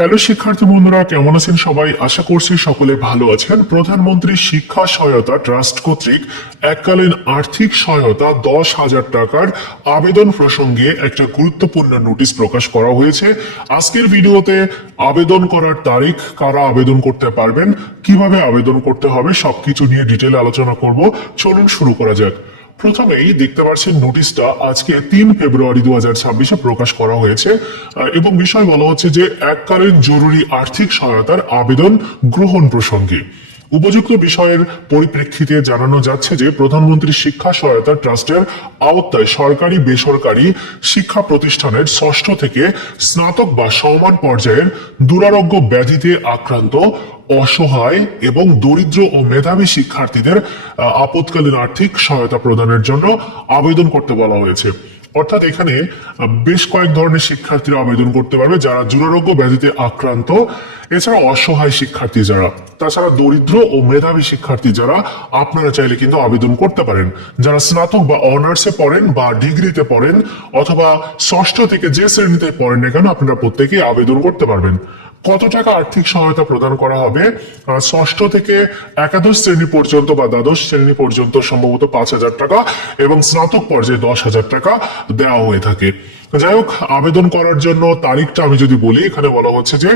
Hello শিক্ষার্থী বন্ধুরা, কেমন আছেন সবাই? আশা করছি সকলে ভালো আছেন। প্রধানমন্ত্রী শিক্ষা সহায়তা ট্রাস্ট কর্তৃক এককালীন আর্থিক সহায়তা দশ হাজার টাকার আবেদন প্রসঙ্গে একটা গুরুত্বপূর্ণ নোটিশ প্রকাশ করা হয়েছে। আজকের ভিডিওতে আবেদন করার তারিখ, কারা আবেদন করতে পারবেন, কীভাবে আবেদন করতে হবে, সবকিছু নিয়ে ডিটেল আলোচনা করব। চলুন শুরু করা যাক। প্রথমেই দেখতে পাচ্ছেন নোটিশটা আজকে তিন ফেব্রুয়ারি দু হাজার ছাব্বিশে প্রকাশ করা হয়েছে এবং বিষয় বলা হচ্ছে যে এককালীন জরুরি আর্থিক সহায়তার আবেদন গ্রহণ প্রসঙ্গে। উপযুক্ত বিষয়ের পরিপ্রেক্ষিতে জানানো যাচ্ছে যে প্রধানমন্ত্রী শিক্ষা সহায়তা ট্রাস্টের আওতায় সরকারি বেসরকারি শিক্ষা প্রতিষ্ঠানের ষষ্ঠ থেকে স্নাতক বা সমান পর্যায়ের দুরারোগ্য ব্যাধিতে আক্রান্ত, অসহায় এবং দরিদ্র ও মেধাবী শিক্ষার্থীদের আপৎকালীন আর্থিক সহায়তা প্রদানের জন্য আবেদন করতে বলা হয়েছে। অর্থাৎ এখানে বেশ কয়েক ধরনের শিক্ষার্থীরা আবেদন করতে পারবে যারা দুরারোগ্য ব্যাধিতে আক্রান্ত। এছাড়া অসহায় শিক্ষার্থী যারা। তাছাড়া দরিদ্র ও মেধাবী শিক্ষার্থী যারা, আপনারা চাইলে কিন্তু আবেদন করতে পারেন। যারা স্নাতক বা অনার্সে পড়েন বা ডিগ্রিতে পড়েন, অথবা ষষ্ঠ থেকে যে শ্রেণীতে পড়েন না কেন, আপনারা প্রত্যেকেই আবেদন করতে পারবেন। কত টাকা আর্থিক সহায়তা প্রদান করা হবে? ষষ্ঠ থেকে একাদশ শ্রেণি পর্যন্ত বা দ্বাদশ শ্রেণি পর্যন্ত সম্ভবত পাঁচ হাজার টাকা এবং স্নাতক পর্যায়ে দশ হাজার টাকা দেওয়া হয়ে থাকে। যাই হোক, আবেদন করার জন্য তারিখটা আমি যদি বলি, এখানে বলা হচ্ছে যে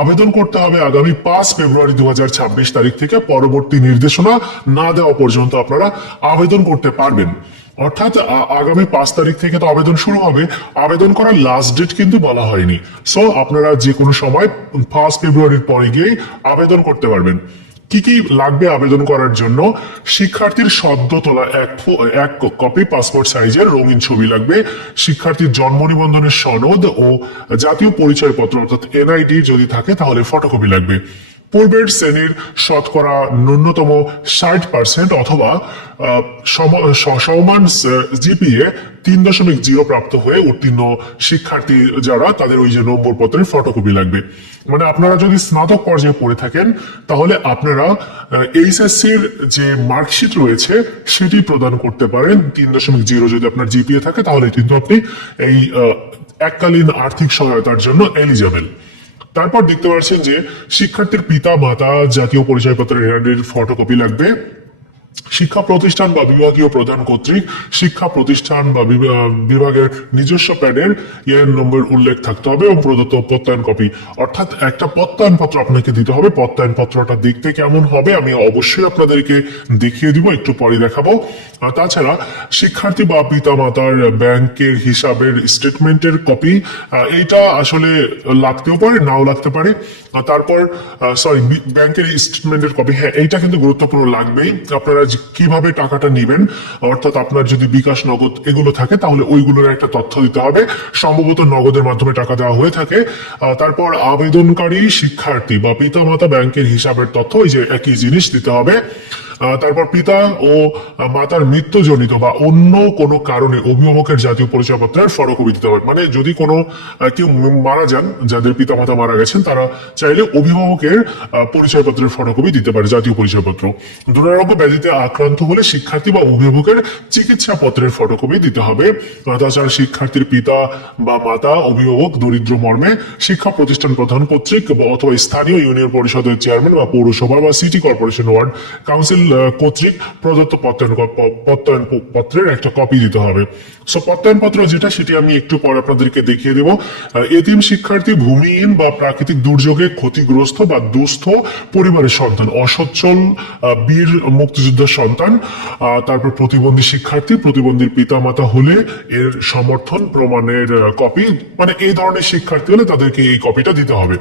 আবেদন করতে হবে আগামী পাঁচ ফেব্রুয়ারি দু হাজার ছাব্বিশ তারিখ থেকে। পরবর্তী নির্দেশনা না দেওয়া পর্যন্ত আপনারা আবেদন করতে পারবেন। অর্থাৎ আগামী পাঁচ তারিখ থেকে তো আবেদন শুরু হবে। আবেদন করার লাস্ট ডেট কিন্তু বলা হয়নি। সো আপনারা যে কোনো সময় ফার্স্ট ফেব্রুয়ারির পরে গিয়েই আবেদন করতে পারবেন। কি কি লাগবে আবেদন করার জন্য? শিক্ষার্থীর সদ্য তোলা, এক এক কপি পাসপোর্ট সাইজের রঙিন ছবি লাগবে। শিক্ষার্থীর জন্ম নিবন্ধনের সনদ ও জাতীয় পরিচয়পত্র, অর্থাৎ এনআইডি যদি থাকে, তাহলে ফটোকপি লাগবে। পূর্বের শ্রেণির শতকরা ন্যূনতম ষাট পার্সেন্ট অথবা সমান জিপিএ তিন দশমিক জিরো প্রাপ্ত হয়ে উত্তীর্ণ শিক্ষার্থী যারা, তাদের ওই যে নম্বর পত্রের ফটোকপি লাগবে। মানে আপনারা যদি স্নাতক পর্যায়ে পড়ে থাকেন, তাহলে আপনারা এইচএসসির যে মার্কশিট রয়েছে, সেটি প্রদান করতে পারেন। তিন দশমিক জিরো যদি আপনার জিপিএ থাকে, তাহলে কিন্তু আপনি এই এককালীন আর্থিক সহায়তার জন্য এলিজেবল। তারপর দেখতে পারছেন যে শিক্ষার্থীর পিতা মাতা জাতীয় পরিচয়পত্রের ফটোকপি লাগবে। শিক্ষা প্রতিষ্ঠান বা বিভাগীয় প্রধান কর্তৃক শিক্ষা প্রতিষ্ঠান বা বিভাগের নিজস্ব প্যাডের ইয়ের নম্বর উল্লেখ থাকতে হবে এবং প্রদত্ত প্রত্যয়ন কপি। অর্থাৎ একটা প্রত্যয়ন পত্র আপনাকে দিতে হবে। প্রত্যয়ন পত্রটা দেখতে কেমন হবে আমি অবশ্যই আপনাদেরকে দেখিয়ে দিব, একটু পরে দেখাবো। তাছাড়া শিক্ষার্থী বা পিতা মাতার ব্যাংকের হিসাবের স্টেটমেন্টের কপি এইটা আসলে লাগতেও পারে, নাও লাগতে পারে। তারপর সরি ব্যাংকের স্টেটমেন্টের কপি হ্যাঁ এইটা কিন্তু গুরুত্বপূর্ণ লাগবেই। আপনারা যে কীভাবে টাকাটা নেবেন, অর্থাৎ আপনার যদি বিকাশ নগদ এগুলো থাকে, তাহলে ওইগুলোর একটা তথ্য দিতে হবে। সম্ভবত নগদের মাধ্যমে টাকা দেওয়া হয়ে থাকে। তারপর আবেদনকারী শিক্ষার্থী বা পিতামাতা ব্যাংকের হিসাবের তথ্য, ওই যে একই জিনিস দিতে হবে। তারপর পিতা ও মাতার মৃত্যুজনিত বা অন্য কোনো কারণে অভিভাবকের জাতীয় পরিচয়পত্রের ফটোকপি দিতে হবে মানে যদি কোনো কেউ মারা যান, যাদের পিতা মাতা মারা গেছেন, তারা চাইলে অভিভাবকের পরিচয়পত্রের ফটোকপি দিতে পারে, জাতীয় পরিচয়পত্র। দুরারোগ্য ব্যাধিতে আক্রান্ত হলে শিক্ষার্থী বা অভিভাবকের চিকিৎসা পত্রের ফটোকপি দিতে হবে। তাছাড়া শিক্ষার্থীর পিতা বা মাতা, অভিভাবক, দরিদ্র মর্মে শিক্ষা প্রতিষ্ঠান প্রধান কর্তৃক অথবা স্থানীয় ইউনিয়ন পরিষদের চেয়ারম্যান বা পৌরসভা বা সিটি কর্পোরেশন ওয়ার্ড কাউন্সিল কর্তৃক প্রদত্ত প্রত্যয়ন প্রত্যয়ন পত্রের একটা কপি দিতে হবে। সো প্রত্যয়ন পত্র যেটা, সেটি আমি একটু পরে আপনাদেরকে দেখিয়ে দেবো। এতিম শিক্ষার্থী ভূমিহীন বা প্রাকৃতিক দুর্যোগে ক্ষতিগ্রস্ত বা দুস্থ পরিবারের সন্তান, অসচ্ছল বীর মুক্তিযোদ্ধার সন্তান তারপর প্রতিবন্ধী শিক্ষার্থী, প্রতিবন্ধীর পিতামাতা হলে এর সমর্থন প্রমাণের কপি মানে এই ধরনের শিক্ষার্থী হলে তাদেরকে এই কপিটা দিতে হবে।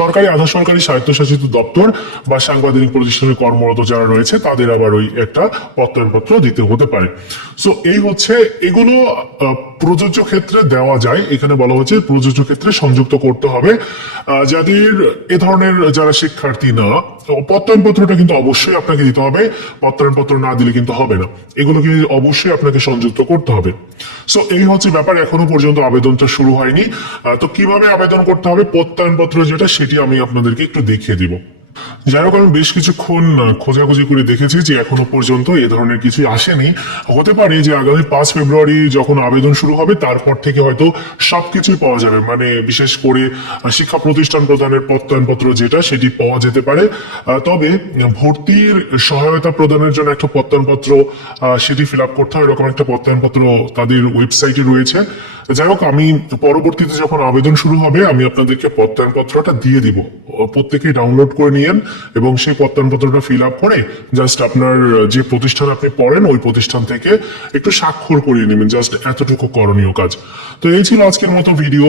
সরকারি, আধা সরকারি স্বায়ত্তশাসিত দপ্তর বা সাংবাদিক প্রতিষ্ঠানে কর্মরত যারা রয়েছে, তাদের আবার ওই একটা প্রত্যয়নপত্র দিতে হতে পারে। সো এই হচ্ছে, এগুলো প্রযোজ্য ক্ষেত্রে দেওয়া যায়। এখানে বলা হচ্ছে, প্রযোজ্য ক্ষেত্রে সংযুক্ত করতে হবে। যাদের এ ধরনের যারা শিক্ষার্থী না প্রত্যয়নপত্রটা কিন্তু অবশ্যই আপনাকে দিতে হবে। প্রত্যয়নপত্র না দিলে কিন্তু হবে না। এগুলোকে অবশ্যই আপনাকে সংযুক্ত করতে হবে। সো এই হচ্ছে ব্যাপার। এখনও পর্যন্ত আবেদনটা শুরু হয়নি। তো কীভাবে আবেদন করতে হবে? প্রত্যয়নপত্র যেটা, সেটি আমি আপনাদেরকে একটু দেখিয়ে দিব। যাই হোক, আমি বেশ কিছুক্ষণ খোঁজাখুঁজি করে দেখেছি যে এখনও পর্যন্ত এ ধরনের কিছুই আসেনি। হতে পারে যে আগামী পাঁচ ফেব্রুয়ারি যখন আবেদন শুরু হবে, তারপর থেকে হয়তো সবকিছুই পাওয়া যাবে। মানে বিশেষ করে শিক্ষা প্রতিষ্ঠান প্রদানের প্রত্যয়নপত্র যেটা, সেটি পাওয়া যেতে পারে। তবে, ভর্তির সহায়তা প্রদানের জন্য একটা প্রত্যয়নপত্র সেটি ফিল আপ করতে হয়। এরকম একটা প্রত্যয়নপত্র তাদের ওয়েবসাইটে রয়েছে। যাই হোক, আমি পরবর্তীতে যখন আবেদন শুরু হবে, আমি আপনাদেরকে প্রত্যয়নপত্রটা দিয়ে দিব। প্রত্যেকে ডাউনলোড করে নিয়েন। এবং সেই প্রত্যয়নপত্রটা ফিল আপ করে জাস্ট আপনার যে প্রতিষ্ঠান আপনি পড়েন, ওই প্রতিষ্ঠান থেকে একটু স্বাক্ষর করিয়ে নেবেন জাস্ট এতটুকু করণীয় কাজ। তো এই ছিল আজকের মতো ভিডিও